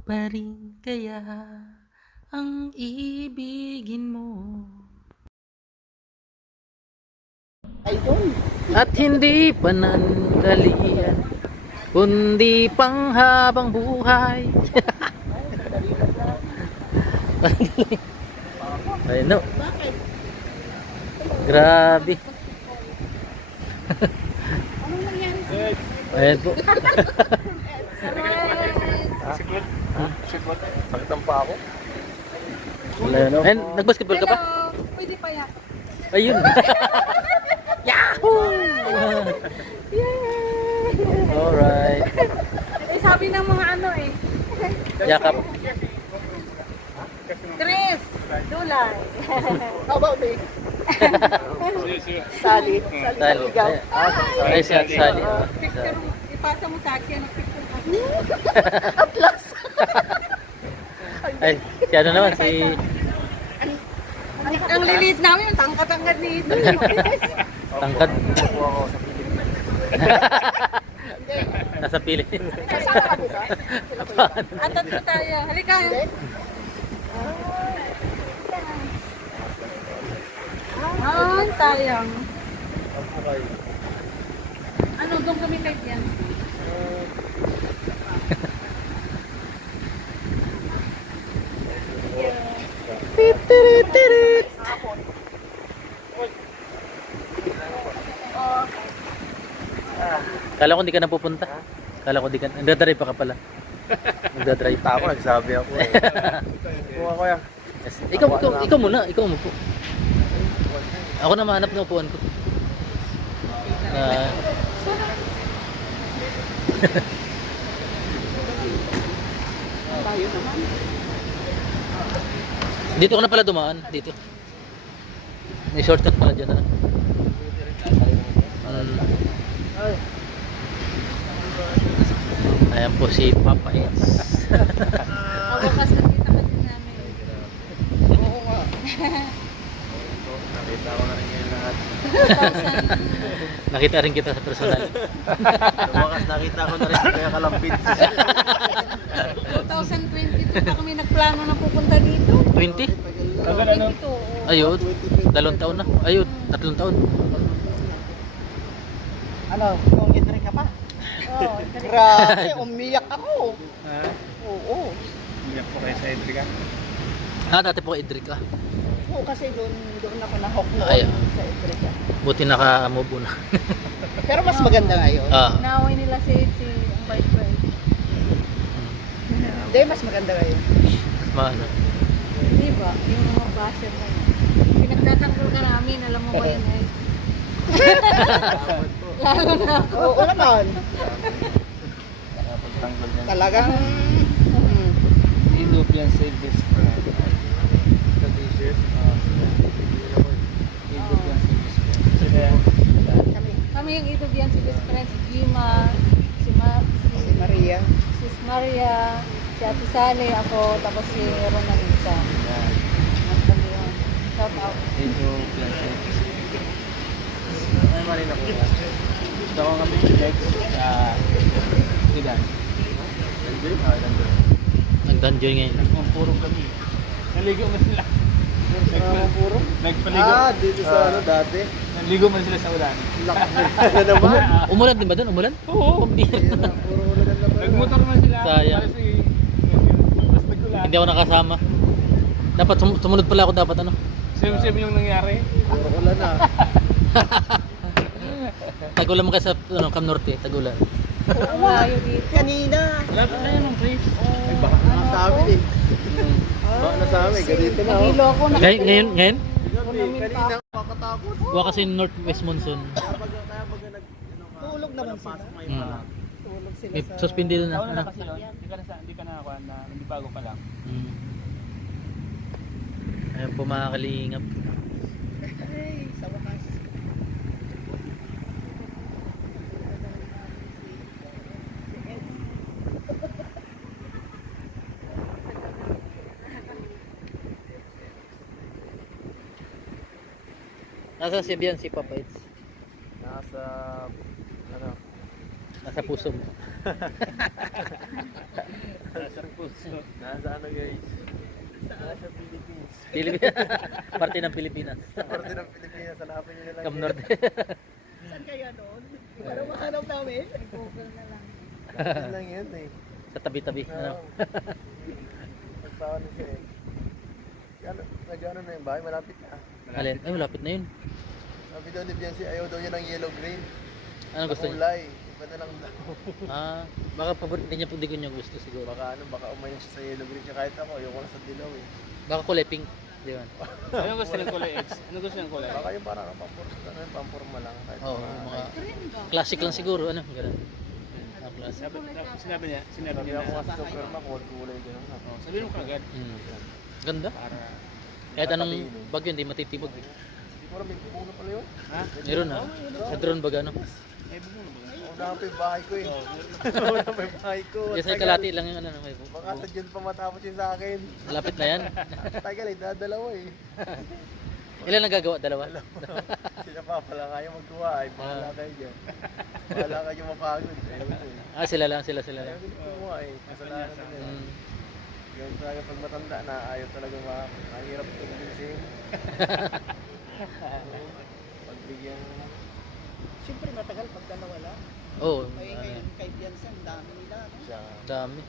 pa rin kaya ang ibigin mo? At hindi panandalian, kundi panghabang buhay. Ay no. Grabe. Anong nangyari sa Ayan po. Sikot. Sikot. Sakit ang pa ako. Wala no. Ayun, nag-basketball ka pa? Hello! Pwede pa yan. Ayun. Yahoo! Yeah! Alright. Eh, sabi ng mga ano eh. Yakap. Chris! Dulay! How about me? Sige. Sally. Sali. Ay, Sali. Picture mo. Ipasa mo sa akin. Picture mo. Atlas. Ay, si ano naman, si... Ang lilit namin. Tangkat-tangkat ni Ito. Tangkad. Kuha ko sa piling. Nasa pili. Kasama ka dito? At tatlo tayo. Halika. Ah, sayang. Ano, doon kami kay Tian. Kala ko hindi ka napupunta. Kala ko hindi ka... Nagdadrive pa ka pala. Nagdadrive pa. Ako, nagsabi ako eh. Kuha ko yan. Yes. Ikaw muna. Ikaw mo po. Ako na mahanap ng upuan ko. Dito ka na pala dumaan. Dito. May shortcut pala dyan. Ano? Ayan po si Papa Eds. Wakas nakita ka din namin. Oo nga. Nakita ko na rin ngayon lahat. 2,000. Nakita rin kita sa personal. Lumakas nakita ko na rin kaya kalambit. 2022 pa kami nagplano na pupunta dito. 20? 22. Ayun. 2 taon na. Ayun. 3 taon. Ano, kung i-drink ka pa? Oo. Grabe, umiyak ako. Ha? Oo. Umiyak po kayo sa Edrica. Dati po kay Edric ah. Oo, kasi doon ako na-hook noon Ayun. sa Edrica. Buti naka-move na. Pero mas maganda ngayon. Naaway nila si ang bait-bait. Hindi, mas maganda ngayon. Maano. Di ba? Yung mga basher na yun. Pinagtatanggol ka namin, alam mo ba yun eh? Lalo na ako. Oo naman. Pagtanggol niya. Talagang... Ethiopian Savings Brand. Sa t-shirt. Ethiopian Savings Brand. Sila yan. Kami, Kami yung itubiyan si best friend, si Gima, si Maria. si Maria, si Ate Sally, ako, tapos si Ronalisa. Yan. Ang kami yun. Shout out. Ethiopian Savings Brand. Ay, mali na po. Gusto ko kami next sa Idan. Nandun? Ah, nandun. Nag-dungeon ngayon. Nagpumpurong kami. Naligo man sila. Purong? Nagpaligo. Dito sa ano dati. Naligo man sila sa ulan. Ano naman? Umulan din ba doon? Umulan? Oo. Puro ulan na naman. Nagmotor man sila. Sayang. Tapos nagkulan. Hindi ako nakasama. Dapat sumunod pala ako dapat ano. Same yung nangyari. Puro ulan na. Tagulan mo kasi sa ano, Cam Norte, Tagulan. Ang layo dito. Kanina. Lahat na yun ang place. May Baka na sa amin eh. Baka na sa amin. Ganito na. Nahilo ako na. Ngayon? Kanina. Kakatakot. Buwa kasi northwest monsoon. Tulog naman sila. Tulog sila May sa... suspendido na. Taon na Ano? kasi yun. Hindi ka nakakuha na hindi bago pa lang. Ayan po mga kalingap. Ay, sa wakas. Nasa si Bian si Papa Eds? Nasa ano? Nasa puso mo. Nasa puso. Nasa ano guys? Nasa Philippines. Parte ng Pilipinas. Sa parte ng Pilipinas, hanapin nyo na lang. Cam yan. Norte. Saan kaya doon? Para mahanap namin. Google na lang. Hanapin lang yan eh. Sa tabi-tabi. Ano? Nagpaano siya eh. Ano, nag-ano na yung bahay, malapit na. Alin? Ay, malapit na yun. Sabi daw ni Biancy, ayaw daw niya ng yellow-green. Ano gusto niya? Kulay. Iba na lang daw. Baka paborito niya, hindi ko niya gusto siguro. Baka umayon siya sa yellow-green. Siya kahit ako, ayoko na sa dilaw eh. Baka kulay pink. Di ba? Ano gusto ng kulay X? Ano gusto ng kulay? Baka yung parang pampurma lang. Kahit Oo, mga- mga Green ba? classic lang siguro. Ano? Ganun. Classic. Sinabi niya Sabi niya ako na. nga sa super na kulay gano'n. Oh, sabihin mo kagad. Ganda. Para, Kahit anong bagyo, hindi matitibag. Hindi ko alam, may puno pala yun. ha? Meron na. Sa drone baga, ano? May bumo na ba? Unahan pa yung bahay ko eh. Oo. Unahan pa yung bahay ko. Kasi Tagal. kalati lang yung ano. May Baka sa dyan pa matapos yun sa akin. Malapit na yan. Tagal eh, dadalawa eh. Ilan nagagawa? Dalawa? Sila pa pala kayo magkuha ay bahala kayo dyan. Bahala kayo mapagod. Ayaw ko eh. Sila lang. Sila Ayaw lang. din kumuha eh. Kasalanan nila eh. Mm. Ganun talaga pag matanda na ayaw talaga mahirap tumisin. Pagbigyan. Siyempre matagal pag dalawa lang. Oo. Kaya ano ngayon yan. kay Bianca, ang dami nila. No? Siya. Dami.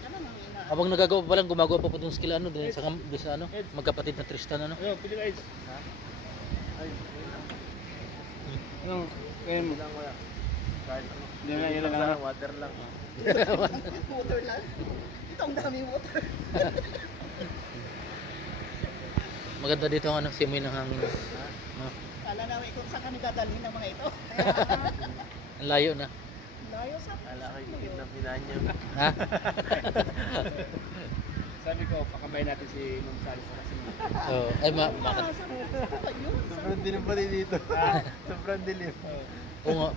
Ano nang ina? Habang nagagawa pa lang, gumagawa pa po dun skill ano, din sa, sa ano, magkapatid na Tristan ano. Ano, pili ka X? Ay, Ano, kaya mo? lang wala. Kahit ano. Hindi na, yun lang Sana, lang. water lang. Water lang. Ito ang daming water. Maganda dito ang ano, simoy ng hangin. Ah, Kala namin kung saan kami dadalhin ng mga ito. ang layo na. Layo sa Kala kayo higit na pinanya. Ha? Sabi ko, pakabay natin si Ma'am Sally sa kasi. Oo. Ay, bakit? yun. Sobrang dilim pa din dito. Sobrang dilim. Oo nga,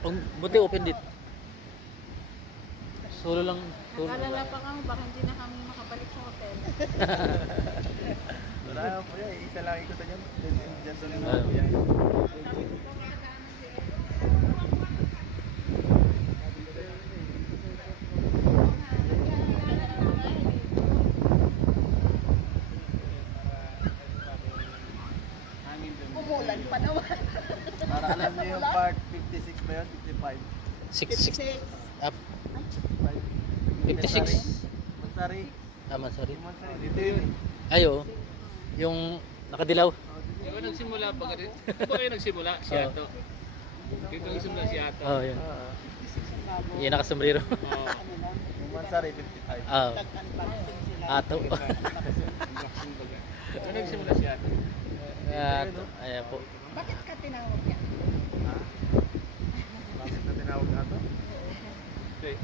buti open dito. Solo lang. Solo. Nakalala pa kami, baka hindi na kami makabalik sa hotel. Wala naman po yan. Isa lang ikot na dyan. Dyan sa lima. Ah. Yan. Hangin dun. Umulan pa naman. Para alam niyo yung part 56 ba yun? 55. 6 up. 56. 56. Mansari. Sorry. Mansari. Dito yun eh. Ayo. Yung nakadilaw. Ikaw nagsimula ba ka rin? Ito ba kayo nagsimula? Si Oo. Ato. Dito nagsimula si Ato. Oh, yun. Yan nakasombrero. Oo. Yung Mansari 55. Nag-unboxing sila. Ato. Unboxing baga. Ito nagsimula si Ato. Ato. Ayan po. Bakit ka tinawag niya? Ha? Bakit na tinawag na ito? Okay.